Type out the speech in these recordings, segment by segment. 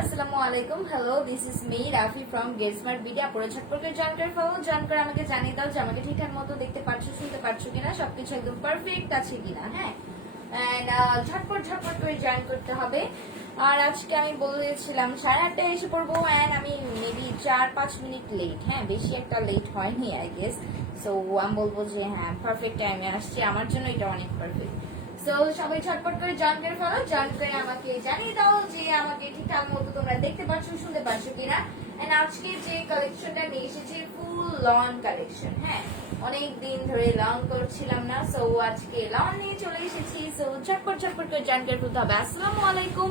আসসালামু আলাইকুম। Hello, this is me Rafi from get smart video. আপনারা ঝটপট করে জয়েন করে ফেলো। জয়েন করে আমাকে জানিয়ে দাও যে আমাকে ঠিকঠাক মতো দেখতে পাচ্ছ, শুনতে পাচ্ছ কিনা, সবকিছু একদম পারফেক্ট আছে কিনা। হ্যাঁ, এন্ড ঝটপট ঝটপট করে জয়েন করতে হবে। আর আজকে আমি বলেছিলাম 8:30টায় এসে পড়বো, এন্ড আমি মেবি 4-5 মিনিট লেট। হ্যাঁ, বেশি একটা লেট হয়নি আই গেস। সো আমি বলবো যে হ্যাঁ, পারফেক্ট টাইমে আসছি, আমার জন্য এটা অনেক পারফেক্ট। সো সবাই ঝটপট করে জয়েন করে ফেলো। জয়েন করে আমাকে জানিয়ে দাও যে আমাকে ঠিকঠাক মতো তোমরা দেখতে পাচ্ছ, শুনতে পাচ্ছ কিনা। এন্ড আজকে যে কালেকশনটা নিয়ে এসেছি ফুল লন কালেকশন। হ্যাঁ, অনেক দিন ধরে লন করছিলাম না, সো আজকে লন নিয়ে চলে এসেছি। সো ঝটপট ঝটপট করে জয়েন করে ফেলতে হবে। আসসালামু আলাইকুম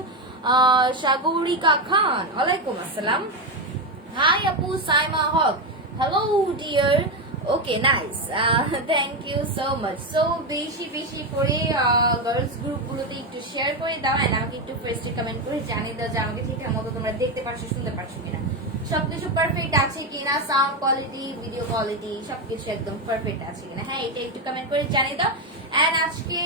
সাগরিকা খান। ওয়ালাইকুম আসসালাম। হাই আপু Saima Haque. Hello dear. Okay, nice, thank you so much. So বেশি বেশি করে গার্লস গ্রুপ গুলোতে একটু শেয়ার করে দাও, এন্ড আমাকে একটু ফার্স্টে কমেন্ট করে জানিয়ে দাও যে আমাকে ঠিকঠাক মতো তোমরা দেখতে পাচ্ছ, শুনতে পাচ্ছ কিনা, সবকিছু পারফেক্ট আছে কিনা, সাউন্ড কোয়ালিটি, ভিডিও কোয়ালিটি সবকিছু একদম পারফেক্ট আছে কিনা। হ্যাঁ, এটা একটু কমেন্ট করে জানিয়ে দাও। এন্ড আজকে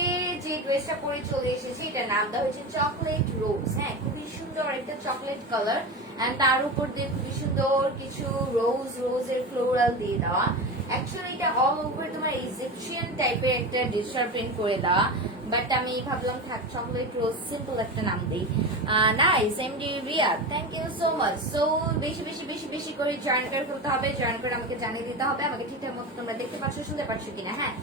যে ড্রেসটা পরে চলে এসেছি, এটার নাম দেওয়া হয়েছে চকলেট রোজ। হ্যাঁ, খুবই সুন্দর একটা চকলেট কালার, এন্ড তার উপর দিয়ে খুবই সুন্দর কিছু রোজের ফ্লোরাল দিয়ে দেওয়া। অ্যাকচুয়ালি এটা অল ওভার তোমার ইজিপশিয়ান টাইপের একটা ডিজিটাল প্রিন্ট করে দেওয়া, বাট আমি ভাবলাম থাক চকলেট রোজ সিম্পল একটা নাম দিই। Nice MD Riya, thank you so much. So বেশি বেশি বেশি বেশি করে জয়েন করে ফেলতে হবে। জয়েন করে আমাকে জানিয়ে দিতে হবে আমাকে ঠিকঠাক মতো তোমরা দেখতে পাচ্ছ, শুনতে পাচ্ছ কিনা। হ্যাঁ,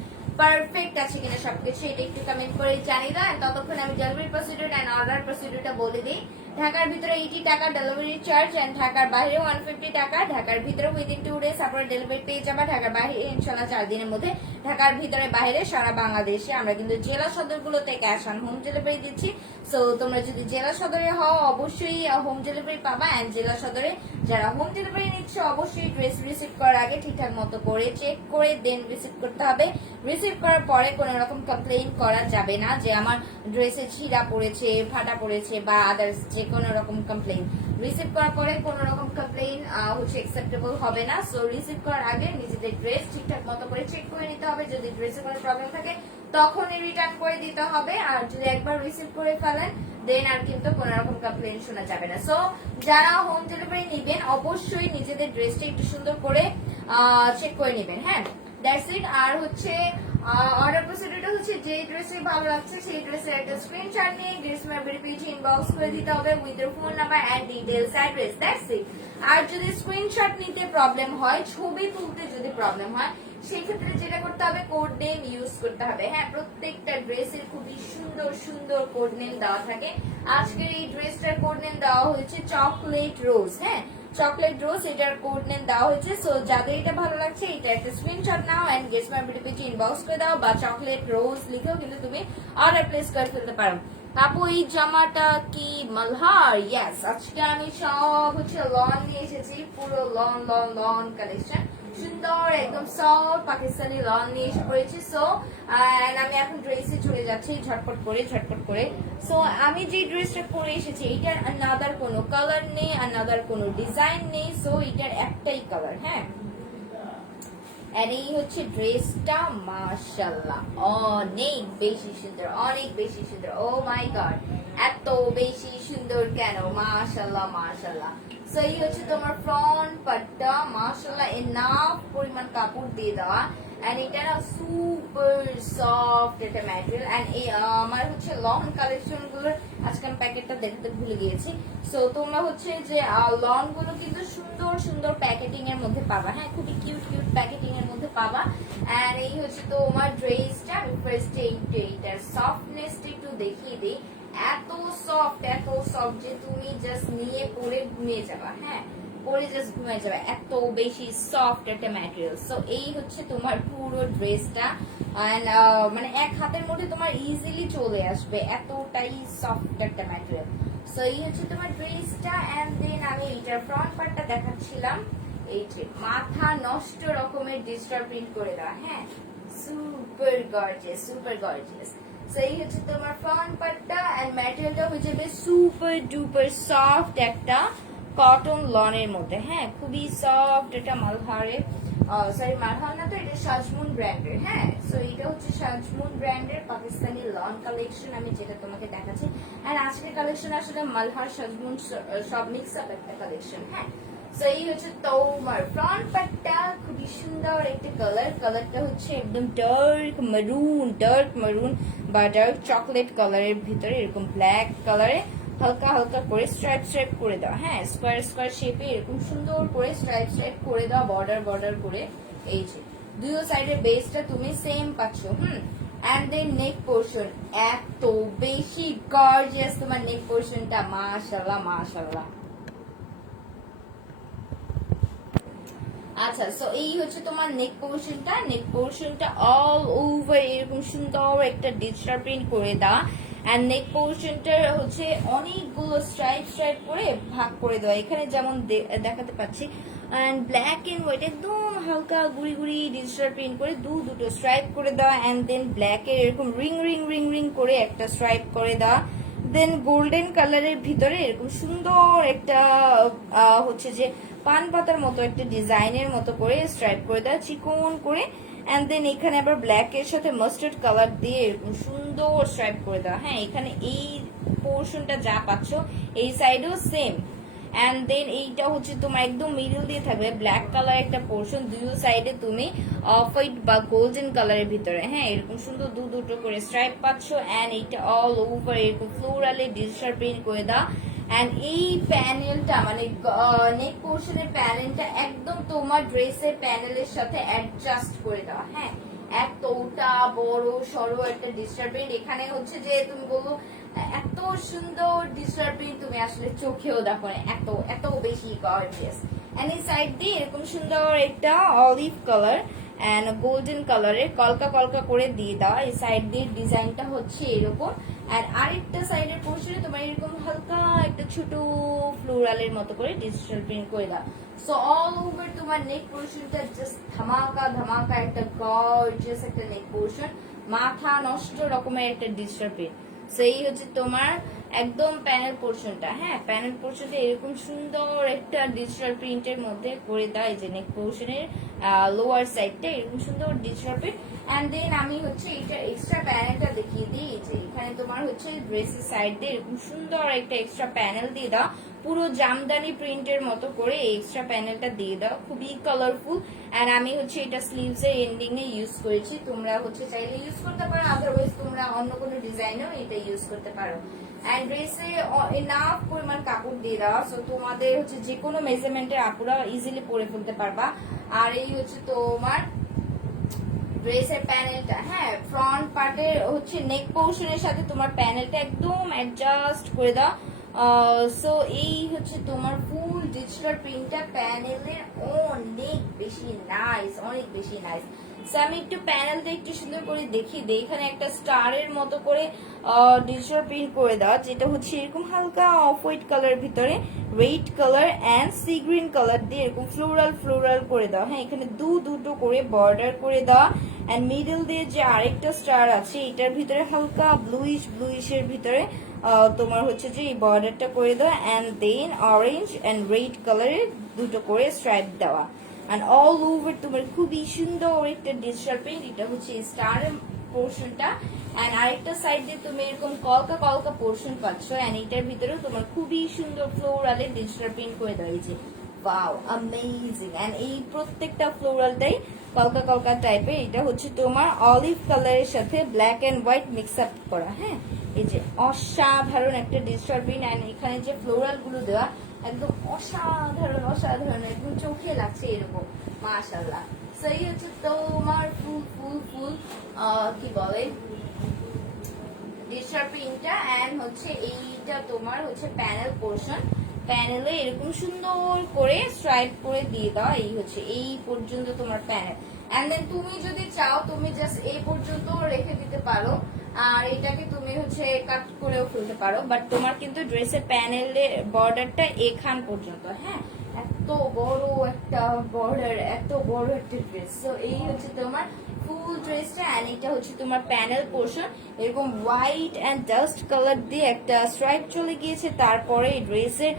পারফেক্ট আছে কিনা সবকিছু, এটা একটু কমেন্ট করে জানিয়ে দাও। ততক্ষণ আমি ডেলিভারি প্রসিডিউর এন্ড অর্ডার প্রসিডিউরটা বলে দিই। ঢাকার ভিতরে 80 টাকা ডেলিভারি চার্জ, এন্ড ঢাকার বাইরে 150 টাকা। ঢাকার ভিতরে উইদিন 2 ডেজ আপনারা ডেলিভারি পেয়ে যাবা। ঢাকার বাইরে ইনশাআল্লাহ 4 দিনের মধ্যে। ঢাকার ভিতরে বাইরে সারা বাংলাদেশে আমরা কিন্তু জেলা সদরগুলোতে ক্যাশ অন হোম ডেলিভারি দিচ্ছি। সো তোমরা যদি জেলা সদরে হও অবশ্যই হোম ডেলিভারি পাবা, এন্ড জেলা সদরে যারা হোম ডেলিভারি নিচ্ছে অবশ্যই ড্রেস রিসিভ করার আগে ঠিকঠাক মতো করে চেক করে দেন রিসিভ করতে হবে। রিসিভ করার পরে কোনো রকম কমপ্লেইন করা যাবে না যে আমার ড্রেসে ছিঁড়া পড়েছে, ফাটা পড়েছে বা আদার্স যে কোনো রকম কমপ্লেইন। রিসিভ করার পরে কোনো রকম কমপ্লেইন অ্যাকসেপ্টেবল হবে না। সো রিসিভ করার আগে নিজেদের ড্রেস ঠিকঠাক মতো করে চেক করে নিতে হবে। যদি ড্রেসে কোনো প্রবলেম থাকে তখনই রিটার্ন করে দিতে হবে। আর যদি একবার রিসিভ করে ফেলেন দেন আর কিন্তু কোনো রকম কমপ্লেইন শোনা যাবে না। সো যারা হোম ডেলিভারি নেবেন অবশ্যই নিজেদের ড্রেসটা একটু সুন্দর করে চেক করে নেবেন। হ্যাঁ, দ্যাটস ইট। আর হচ্ছে অর্ডার প্রসিডিউরটা হচ্ছে যে ড্রেসে ভালো লাগছে সেই ড্রেসের একটা স্ক্রিনশট নিয়ে গ্রিসমার পেজে ইনবক্স করে দিতে হবে with your phone number and details address, that's it. আর যদি স্ক্রিনশট নিতে প্রবলেম হয়, ছবি তুলতে যদি প্রবলেম হয়, সেই ক্ষেত্রে যেটা করতে হবে কোড নেম ইউজ করতে হবে। হ্যাঁ, প্রত্যেকটা ড্রেসের খুবই সুন্দর সুন্দর কোড নেম দেওয়া থাকে। আজকের এই ড্রেসটার কোড নেম দেওয়া হয়েছে চকলেট রোজ। হ্যাঁ, চকলেট রোজ এটার কোড নেম দেওয়া হয়েছে। সো যাদের এটা ভালো লাগছে এটা একটা স্ক্রিনশট নাও এন্ড গেট মাই ভিডিও পেজে ইনবক্স করে দাও, বা চকলেট রোজ লিখেও কিন্তু তুমি অর্ডার প্লেস করে ফেলতে পারো। আপু এই জামাটা কি মালহার? ইয়েস, আজকে আমি সব হচ্ছে লন নিয়ে এসেছি, পুরো লন লন লন কালেকশন, সুন্দর একদম সফট পাকিস্তানি লন নিয়ে এসে পড়েছি। সো আমি এখন ড্রেসে চলে যাচ্ছি ঝটপট করে। সো আমি যে ড্রেসটা পরে এসেছি এটার আনাদার কোনো কালার নেই, আনাদার কোনো ডিজাইন নেই। সো এটার একটাই কালার। হ্যাঁ, আর এই হচ্ছে ড্রেসটা, মাশাআল্লাহ অনেক বেশি সুন্দর, অনেক বেশি সুন্দর। ও মাই গড, এত বেশি সুন্দর কেন? মাশাআল্লাহ মাশাআল্লাহ। সো এই হচ্ছে তোমার ফ্রন্ট পার্টটা, মাশাআল্লাহ এনাফ পরিমাণ কাপড় দিয়ে দেওয়া, এন্ড এটা না সুপার সফট একটা ম্যাটেরিয়াল। এন্ড এই আমার হচ্ছে লং কালেকশন গুলোর আজকে আমি প্যাকেটটা দেখতে ভুলে গিয়েছি। সো তোমরা হচ্ছে যে লং গুলো কিন্তু সুন্দর সুন্দর প্যাকেটিং এর মধ্যে পাবা। হ্যাঁ, খুবই কিউট কিউট প্যাকেটিং এর মধ্যে পাবা। এন্ড এই হচ্ছে তোমার ড্রেসটা। আমি ফার্স্ট এইটার সফটনেসটা একটু দেখিয়ে দিই। এত সফট যে তুমি জাস্ট নিয়ে পরে ঘুমিয়ে যাবা। হ্যাঁ, পরে জাস্ট ঘুমিয়ে যাবে, এত বেশি সফট একটা ম্যাটেরিয়াল। সো এই হচ্ছে তোমার পুরো ড্রেসটা, এন্ড মানে এক হাতের মধ্যে তোমার ইজিলি চলে আসবে, এতটাই সফট একটা ম্যাটেরিয়াল। সো এই হচ্ছে তোমার ড্রেসটা। এন্ড দেন আমি এইটার ফ্রন্ট পার্টটা দেখাচ্ছিলাম, এই যে মাথা নষ্ট রকমের ডিজিটাল প্রিন্ট করে দেওয়া। হ্যাঁ, super gorgeous, super gorgeous. So এই হচ্ছে তোমার ফ্রন্ট পার্টটা, এন্ড ম্যাটেরিয়ালটা হয়ে যাবে সুপার ডুপার সফট একটা কটন লনের মধ্যে। হ্যাঁ, খুবই সফট, এটা মালহারের, সরি মালহার না তো, এটা সাজমুন ব্র্যান্ডের। হ্যাঁ, সো সো এটা হচ্ছে সাজমুন ব্র্যান্ডের পাকিস্তানি লন কালেকশন, আমি যেটা তোমাকে দেখাচ্ছি। এন্ড আজকের কালেকশন আসলে মালহার সাজমুন সব মিক্স আপ একটা কালেকশন। হ্যাঁ, সো এই হচ্ছে তোমার ফ্রন্ট পার্টটা, খুবই সুন্দর একটা কালারটা হচ্ছে একদম ডার্ক মেরুন বা ডার্ক চকলেট কালারের ভিতরে এরকম ব্ল্যাক কালারে হালকা হালকা করে স্ট্রাইপ করে দাও। হ্যাঁ, স্কোয়ার শেপে এরকম সুন্দর করে স্ট্রাইপ করে দাও, বর্ডার করে। এই যে দুই সাইডের বেসটা তুমি সেম পাচ্ছ। এন্ড দেন নেক পোর্শন এত বেশি গর্জিয়াস, তোমার নেক পোর্শনটা মাশাআল্লাহ। আচ্ছা, সো এই হচ্ছে তোমার নেক পোর্শনটা অল ওভার এরকম সুন্দর একটা ডিজিটাল প্রিন্ট করে দাও। এন্ড নেক পোর্শনটা হচ্ছে অনেকগুলো স্ট্রাইপ করে ভাগ করে দেওয়া, এখানে যেমন দেখাতে পাচ্ছি। এন্ড ব্ল্যাক এন্ড হোয়াইট একদম হালকা গুড়ি ডিজিটাল প্রিন্ট করে দুটো স্ট্রাইপ করে দেওয়া। এন্ড দেন ব্ল্যাক এর এরকম রিং করে একটা স্ট্রাইপ করে দেওয়া। দেন গোল্ডেন কালারের ভিতরে এরকম সুন্দর একটা হচ্ছে যে পান পাতার মতো একটা ডিজাইনের মতো করে স্ট্রাইপ করে দেওয়া চিকন করে। এন্ড দেন এখানে আবার ব্ল্যাক এর সাথে মাস্টার্ড কালার দিয়ে এরকম সুন্দর স্ট্রাইপ করে দেওয়া। হ্যাঁ, এখানে এই পোর্শনটা যা পাচ্ছ এই সাইডেও সেম। এন্ড দেন এইটা হচ্ছে তোমার একদম মিডল দিয়ে থাকবে ব্ল্যাক কালার একটা পোর্শন, দুই সাইডে তুমি অফ হোয়াইট বা গোল্ডেন কালারের ভিতরে হ্যাঁ এরকম সুন্দর দুটো করে স্ট্রাইপ পাচ্ছ। এন্ড এইটা অল ওভার এরকম ফ্লোরালে ডিজিটাল প্রিন্ট করে দাও। এন্ড এই প্যানেলটা মানে নেক পোর্শনের প্যানেলটা একদম তোমার ড্রেসের প্যানেলের সাথে অ্যাডজাস্ট করে দেওয়া। হ্যাঁ, এতটা বড় সরো একটা ডিজিটাল প্রিন্ট, এখানে হচ্ছে যে তুমি বলবো এত সুন্দর ডিজিটাল প্রিন্ট তুমি আসলে চোখেও দেখো না, এত বেশি গর্জিয়াস। এন্ড এই সাইড দিয়ে এরকম সুন্দর একটা অলিভ কালার এন্ড গোল্ডেন কালারের কলকা করে দিয়ে দেওয়া। এই সাইড দিয়ে ডিজাইনটা হচ্ছে এরকম। আর আরেকটা সাইডের পোর্শনে তোমার এরকম হালকা একটা ছোট ফ্লোরালের মতো করে ডিজিটাল প্রিন্ট করে দাও। সো অল ওভার তোমার নেক পোর্শনটা জাস্ট ধামাকা একটা গর্জিয়াস একটা নেক পোর্শন, মাথা নষ্ট রকমের একটা ডিজিটাল প্রিন্ট। সো এই হচ্ছে তোমার একদম প্যানেল পোর্শনটা। হ্যাঁ, প্যানেল পোর্শনটা এরকম সুন্দর একটা ডিজিটাল প্রিন্টের মধ্যে করে দেয়, যে নেক পোর্শনের লোয়ার সাইডটা এরকম সুন্দর ডিজিটাল প্রিন্ট। এন্ড দেন আমি হচ্ছে এটা এক্সট্রা প্যানেলটা দেখিয়ে দিই, যে এখানে তোমার হচ্ছে ড্রেসের সাইড দিয়ে এরকম সুন্দর একটা এক্সট্রা প্যানেল দিয়ে দাও, পুরো জামদানি প্রিন্টের মতো করে এক্সট্রা প্যানেলটা দিয়ে দাও, খুবই কালারফুল। এন্ড আমি হচ্ছে এটা স্লিভস এর এন্ডিং এ ইউজ করেছি, তোমরা হচ্ছে চাইলে ইউজ করতে পারো, আদারওয়াইজ তোমরা অন্য কোনো ডিজাইনেও এটা ইউজ করতে পারো। এন্ড ড্রেসে এনাফ পরিমাণ কাপড় দিয়ে দেওয়া, সো তোমাদের হচ্ছে যে কোনো মেজারমেন্টের আপুরা ইজিলি পরে ফেলতে পারবা। আর এই হচ্ছে তোমার ড্রেসের প্যানেলটা। হ্যাঁ, ফ্রন্ট পার্টের হচ্ছে নেক পোর্শনের সাথে তোমার প্যানেলটা একদম অ্যাডজাস্ট করে দাও। সো এই হচ্ছে তোমার ফুল ডিজিটাল প্রিন্টটা প্যানেলের অনেক বেশি নাইস। সো আমি একটু প্যানেলটা একটু সুন্দর করে দেখিয়ে দিই। এখানে একটা স্টারের মতো করে ডিজিটাল প্রিন্ট করে দেওয়া, যেটা হচ্ছে এরকম হালকা অফ হোয়াইট কালার ভিতরে red colour and sea green colour দিয়ে এরকম ফ্লোরাল করে দেওয়া। হ্যাঁ, এখানে দুটো করে বর্ডার করে দেওয়া। এন্ড মিডল দিয়ে যে আরেকটা স্টার আছে এটার ভিতরে হালকা ব্লুইশের ভিতরে তোমার হচ্ছে যে এই বর্ডারটা করে দেওয়া। And then orange and red কালারের দুটো করে স্ট্রাইপ দেওয়া। এন্ড অল ওভার তোমার খুবই সুন্দর একটা ডিজিটাল প্রিন্ট। এটা হচ্ছে স্টার পোর্শনটা। এন্ড আরেকটা সাইড দিয়ে তুমি এরকম কলকা পোর্শন পাচ্ছ। এন্ড এটার ভিতরেও তোমার খুবই সুন্দর ফ্লোরালের ডিজিটাল প্রিন্ট করে দেওয়া হয়েছে। Wow, amazing. এন্ড এই প্রত্যেকটা ফ্লোরালটাই কলকা টাইপের। এটা হচ্ছে তোমার অলিভ কালারের সাথে black and white mix up করা। হ্যাঁ, এই যে অসাধারণ একটা ডিজিটাল প্রিন্ট। এন্ড এখানে যে ফ্লোরাল গুলো দেওয়া একদম অসাধারণ একদম চোখে লাগছে এরকম, মাশাআল্লাহ। সো এই হচ্ছে তোমার ফুল কি বলে ডিজিটাল প্রিন্টটা। এন্ড হচ্ছে এইটা তোমার হচ্ছে প্যানেল পোর্শন, প্যানেলে এরকম সুন্দর করে স্ট্রাইপ করে দিয়ে দাও। এই হচ্ছে এই পর্যন্ত তোমার প্যানেল। এন্ড দেন তুমি যদি চাও তুমি জাস্ট এই পর্যন্ত রেখে দিতে পারো, আর এটাকে তুমি হচ্ছে কাট করেও ফেলতে পারো, বাট তোমার কিন্তু ড্রেসের প্যানেলের বর্ডারটা এখান পর্যন্ত। হ্যাঁ, এত বড় একটা বর্ডার, এত বড় একটা ড্রেস। সো এই হচ্ছে তোমার ফুল ড্রেসটা। এন্ড এটা হচ্ছে তোমার প্যানেল পোর্শন, এরকম হোয়াইট এন্ড ডাস্ট কালার দিয়ে একটা স্ট্রাইপ চলে গিয়েছে। তারপরে এই ড্রেসের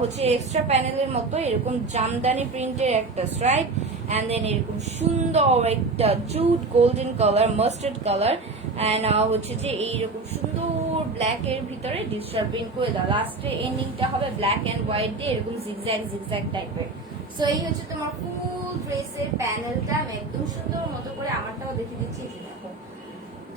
হচ্ছে এক্সট্রা প্যানেলের মতো এরকম জামদানি প্রিন্টের একটা স্ট্রাইপ। অ্যান্ড দেন এরকম সুন্দর একটা jute golden colour, mustard colour, and হচ্ছে যে এইরকম সুন্দর ব্ল্যাক এর ভিতরে ডিজিটাল প্রিন্ট করে দাও। লাস্টে এন্ডিংটা হবে ব্ল্যাক এন্ড হোয়াইট দিয়ে এরকম জিগজ্যাগ জিগজ্যাগ টাইপের। সো এই হচ্ছে তোমার ফুল ড্রেসের প্যানেলটা। আমি একদম সুন্দর মতো করে আমারটাও দেখে দিচ্ছি, দেখো।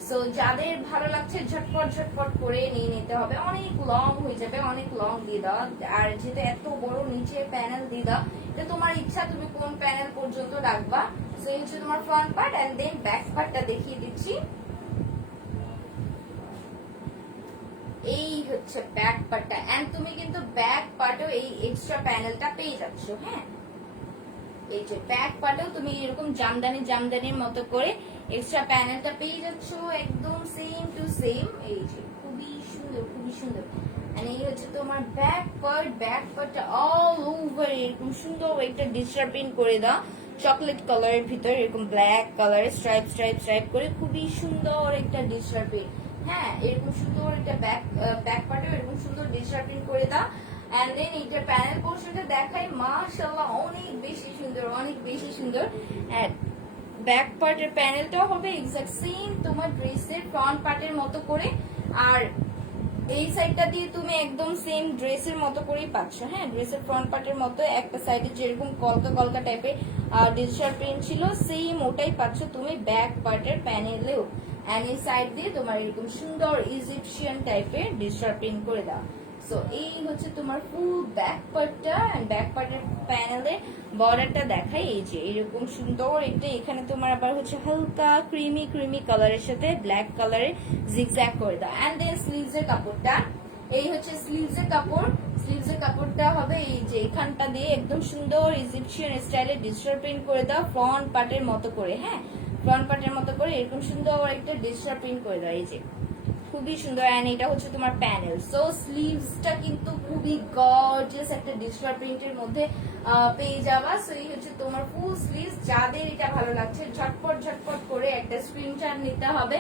সো যাদের ভালো লাগছে ঝটপট ঝটপট করে নিয়ে নিতে হবে, অনেক লং হয়ে যাবে, অনেক লং দিয়ে দাও। আর যেটা এত বড় নিচে প্যানেল দিয়ে দাও, এটা তোমার ইচ্ছা তুমি কোন প্যানেল পর্যন্ত রাখবা। সো এই হচ্ছে তোমার front part, and then back পার্টটা দেখিয়ে দিচ্ছি। এই হচ্ছে ব্যাক পার্টটা, এন্ড তুমি কিন্তু ব্যাক পার্টেও এই এক্সট্রা প্যানেলটা পেয়ে যাচ্ছ। হ্যাঁ, এই যে ব্যাক পার্টেও তুমি এরকম জামদানির মতো করে এক্সট্রা প্যানেলটা পেয়ে যাচ্ছ, একদম সেম টু সেম। এই যে খুবই সুন্দর, খুবই সুন্দর। এন্ড এই হচ্ছে তোমার ব্যাক পার্ট। ব্যাক পার্টটা অল ওভার এরকম সুন্দর একটা ডিজিটাল প্রিন্ট করে দাও, চকলেট কালারের ভিতরে এরকম ব্ল্যাক কালারের স্ট্রাইপ স্ট্রাইপ স্ট্রাইপ করে খুবই সুন্দর একটা ডিজিটাল প্রিন্ট। হ্যাঁ, এরকম সুন্দর একটা ব্যাক পার্টে এরকম সুন্দর ডিজিটাল প্রিন্ট করে দাও। এন্ড দেন এইটা প্যানেল পোর্শনটা দেখাই, মাশাআল্লাহ অনেক বেশি সুন্দর, অনেক বেশি সুন্দর। ব্যাক পার্টের প্যানেলটাও হবে এক্সাক্ট সেম তোমার ড্রেসের ফ্রন্ট পার্টের মতো করে, আর এই সাইডটা দিয়ে তুমি একদম সেম ড্রেসের মতো করেই পাচ্ছ। হ্যাঁ, ড্রেসের ফ্রন্ট পার্টের মতো একটা সাইডে যেরকম কলকা কলকা টাইপের ডিজিটাল প্রিন্ট ছিল, সেম ওটাই পাচ্ছ তুমি ব্যাক পার্টের প্যানেলেও। এন্ড এই সাইড দিয়ে তোমার এরকম সুন্দর ইজিপশিয়ান টাইপের ডিজিটাল প্রিন্ট করে দাও। সো এই হচ্ছে তোমার ফুল ব্যাক পার্টটা। এন্ড ব্যাক পার্টের প্যানেলে বর্ডারটা দেখাই, এই যে এরকম সুন্দর একটা, এখানে তোমার আবার হচ্ছে হালকা ক্রিমি ক্রিমি কালারের সাথে ব্ল্যাক কালারের জিগজ্যাগ করে দাও। এন্ড দেন স্লিভস এর কাপড়টা, এই হচ্ছে স্লিভস এর কাপড়। স্লিভস এর কাপড়টা হবে এই যে এখানটা দিয়ে একদম সুন্দর ইজিপশিয়ান স্টাইলে ডিজিটাল প্রিন্ট করে দাও ফ্রন্ট পার্টের মতো করে। হ্যাঁ, ফ্রন্ট পার্টের মতো করে এরকম সুন্দর একটা ডিজিটাল প্রিন্ট করে দাও, এই যে খুবই সুন্দর। এন্ড এটা হচ্ছে তোমার প্যানেল। সো স্লিভসটা কিন্তু খুবই গর্জিয়াস একটা ডিজিটাল প্রিন্টের মধ্যে পেয়ে যাবা। সো এই হচ্ছে তোমার ফুল স্লিভস। যাদের এটা ভালো লাগছে ঝটপট ঝটপট করে একটা স্ক্রিনশট নিতে হবে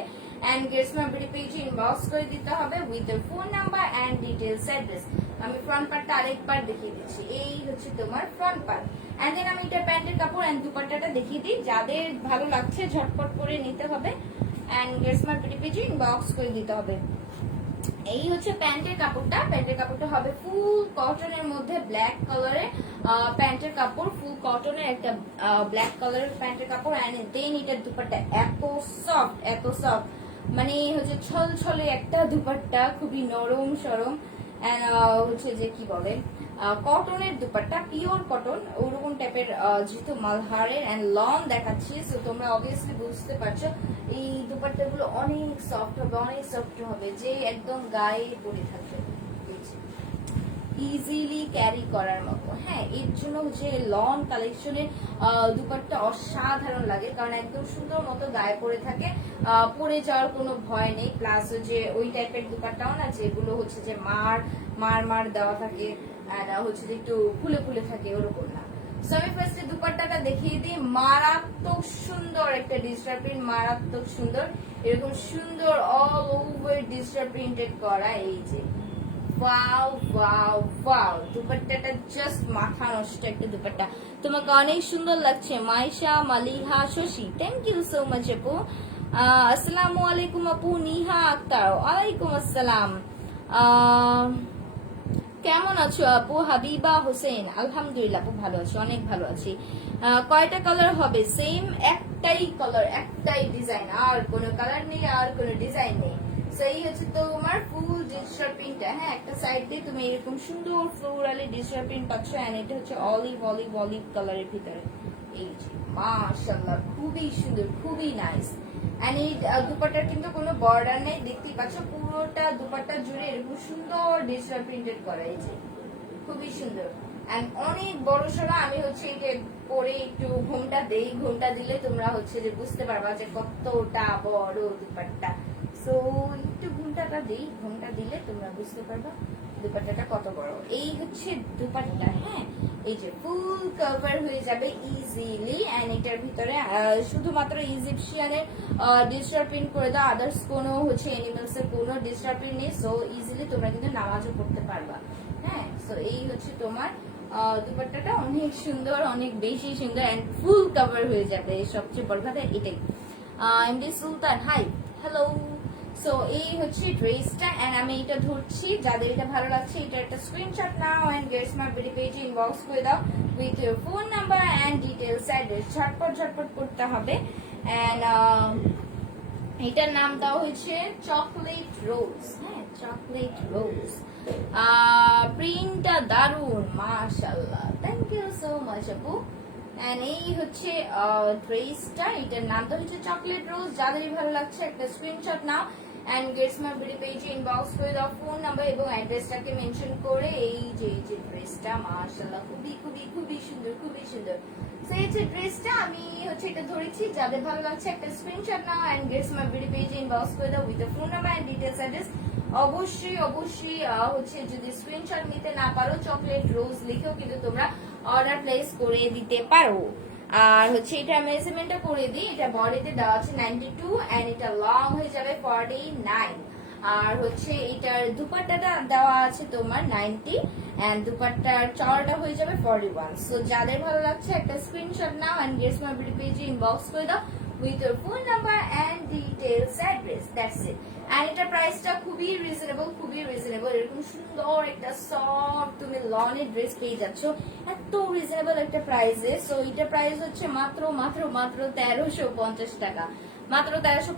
এন্ড গেটসমার বিডি পেজে ইনবক্স করে দিতে হবে with the phone number and details address. আমি ফ্রন্ট পার্টটা আরেকবার দেখিয়ে দিচ্ছি, এই হচ্ছে তোমার ফ্রন্ট পার্ট। এন্ড দেন আমি এটা প্যান্টের কাপড় এন্ড দুপাট্টাটা দেখিয়ে দিই। যাদের ভালো লাগছে ঝটপট করে নিতে হবে এন্ড গেটসমার বিডি পেজে ইনবক্স করে দিতে হবে। এই হচ্ছে প্যান্টের কাপড়টা। প্যান্টের কাপড়টা হবে ফুল কটনের মধ্যে ব্ল্যাক কালারের প্যান্টের কাপড়, ফুল কটনের একটা ব্ল্যাক কালারের প্যান্টের কাপড়। এন্ড দেন এটার দুপাট্টা এত সফট, এত সফট, মানে হচ্ছে ছলছলে একটা দুপাট্টা, খুবই নরম সরম। এন্ড হচ্ছে যে কি বলে কটনের দুপাট্টা, পিওর কটন ওরকম টাইপের, যেহেতু মালহারের এন্ড লং দেখাচ্ছি, সো তোমরা অবভিয়াসলি বুঝতে পারছো এই দুপাট্টাগুলো অনেক সফট হবে, অনেক সফট হবে, যে একদম গায়ে পড়ে থাকবে, ইজিলি ক্যারি করার মতো। হ্যাঁ, এর জন্য হচ্ছে লং কালেকশনের দুপাট্টা অসাধারণ লাগে, কারণ একদম সুন্দর মতো গায়ে পড়ে থাকে, পড়ে যাওয়ার কোনো ভয় নেই। প্লাস যে ওই টাইপের দুপাট্টাও না যেগুলো হচ্ছে যে মার মার মার দেওয়া থাকে আর হচ্ছে যে একটু ফুলে ফুলে থাকে, ওরকম না। সো আমি ফার্স্টে দুপাট্টাটা দেখিয়ে দিই। মারাত্মক সুন্দর একটা ডিজিটাল প্রিন্ট, মারাত্মক সুন্দর, এরকম সুন্দর অল ওভার ডিজিটাল প্রিন্টেড করা। এই যে ওয়াও ওয়াও ওয়াও, দুপাট্টাটা জাস্ট মাথা নষ্ট একটা দুপাট্টা, তোমাকে অনেক সুন্দর লাগছে। Maisha Maliha Shashi, thank you so much আপু। আসসালামু আলাইকুম আপু। নিহা আক্তার, ওয়ালাইকুম আসসালাম। কেমন আছো আপু? হাবিবা হোসেন, আলহামদুলিল্লাহ আপু ভালো আছি, অনেক ভালো আছি। কয়টা কালার হবে? সেম একটাই কালার, একটাই ডিজাইন, আর কোনো কালার নেই, আর কোনো ডিজাইন নেই। সেই হচ্ছে তোমার ফুল ডিজিটাল প্রিন্টটা। হ্যাঁ, একটা সাইড দিয়ে তুমি এরকম সুন্দর ফ্লোরালি ডিজিটাল প্রিন্ট পাচ্ছ, এন্ড এটা হচ্ছে অলিভ অলিভ অলিভ কালারের ভিতরে। এই যে মাশাআল্লাহ, খুবই সুন্দর, খুবই নাইস। এন্ড এই দুপাট্টার কিন্তু কোনো বর্ডার নেই, দেখতেই পাচ্ছ পুরোটা দুপাট্টা জুড়ে এরকম সুন্দর ডিজিটাল প্রিন্টেড করা, এই যে খুবই সুন্দর। এন্ড অনেক বড় সড়ো। আমি হচ্ছে এটা পরে একটু ঘুমটা দেই, ঘুমটা দিলে তোমরা হচ্ছে যে বুঝতে পারবা যে কতটা বড় দুপাট্টা। সো একটু ঘুমটাটা দিই, ঘুমটা দিলে তোমরা বুঝতে পারবা দুপাট্টাটা কত বড়। এই হচ্ছে দুপাট্টা। হ্যাঁ, এই যে ফুল কভার হয়ে যাবে ইজিলি। এন্ড এটার ভিতরে শুধুমাত্র ইজিপশিয়ানের ডিজিটাল প্রিন্ট করে দাও, আদার্স কোনো হচ্ছে এনিমেলস এর কোনো ডিজিটাল প্রিন্ট নেই। সো ইজিলি তোমরা কিন্তু নামাজও পড়তে পারবা। হ্যাঁ, সো এই হচ্ছে তোমার দুপাট্টাটা অনেক সুন্দর, অনেক বেশি সুন্দর এন্ড ফুল কভার হয়ে যাবে, সবচেয়ে বড় কথা এটাই। এমডি সুলতান হাই, হ্যালো। সো এই হচ্ছে ড্রেসটা এন্ড আমি এটা ধরছি, যাদের এটা ভালো লাগছে এটা একটা স্ক্রিনশট নাও এন্ড গেট স্মার্ট বিডি পেজে ইনবক্স করে দাও with your phone number and details address. ঝটপট ঝটপট করতে হবে। এন্ড এটার নাম দেওয়া হয়েছে চকলেট রোজ। হ্যাঁ, চকলেট রোজ। প্রিন্টটা দারুন, মাশাআল্লাহ, থ্যাংক ইউ সো মাচ আপু। এন্ড এই হচ্ছে ড্রেসটা, এটার নামটা হচ্ছে চকলেট রোজ। যাদেরই ভালো লাগছে একটা স্ক্রিনশট নাও এন্ড গেটস মাই বিডি পেজে ইনবক্স করে দাও ফোন নাম্বার এবং অ্যাড্রেসটাকে মেনশন করে। এই যে ড্রেসটা মাশাআল্লাহ খুবই খুবই খুবই সুন্দর, খুবই সুন্দর। সো এই যে ড্রেসটা আমি হচ্ছে এটা ধরেছি, যাদের ভালো লাগছে একটা স্ক্রিনশট নাও এন্ড গেটস মাই বিডি পেজে ইনবক্স করে দাও with phone number and details address. অবশ্যই অবশ্যই হচ্ছে যদি স্ক্রিনশট নিতে না পারো চকলেট রোজ লিখেও কিন্তু তোমরা অর্ডার প্লেস করে দিতে পারো। আর হচ্ছে এটা মেজারমেন্টটা করে দিই, এটা বডিতে দেওয়া আছে 92 এন্ড এটা লং হয়ে যাবে 49। আর হচ্ছে এটার দুপাট্টাটা দেওয়া আছে তোমার 90 এন্ড দুপাট্টার চওড়াটা হয়ে যাবে 41। সো যাদের ভালো লাগছে একটা স্ক্রিনশট নাও এন্ড গেটস মাই বিডি পেজে ইনবক্স করে দাও with your phone number and details address. That's it. And এটার প্রাইসটা খুবই রিজনেবল, খুবই রিজনেবল। এরকম সুন্দর একটা সফট তুমি লনের ড্রেস পেয়ে যাচ্ছ এত রিজনেবল একটা প্রাইসে। সো এটার প্রাইস হচ্ছে মাত্র মাত্র মাত্র 1350 টাকা, মাত্র 1350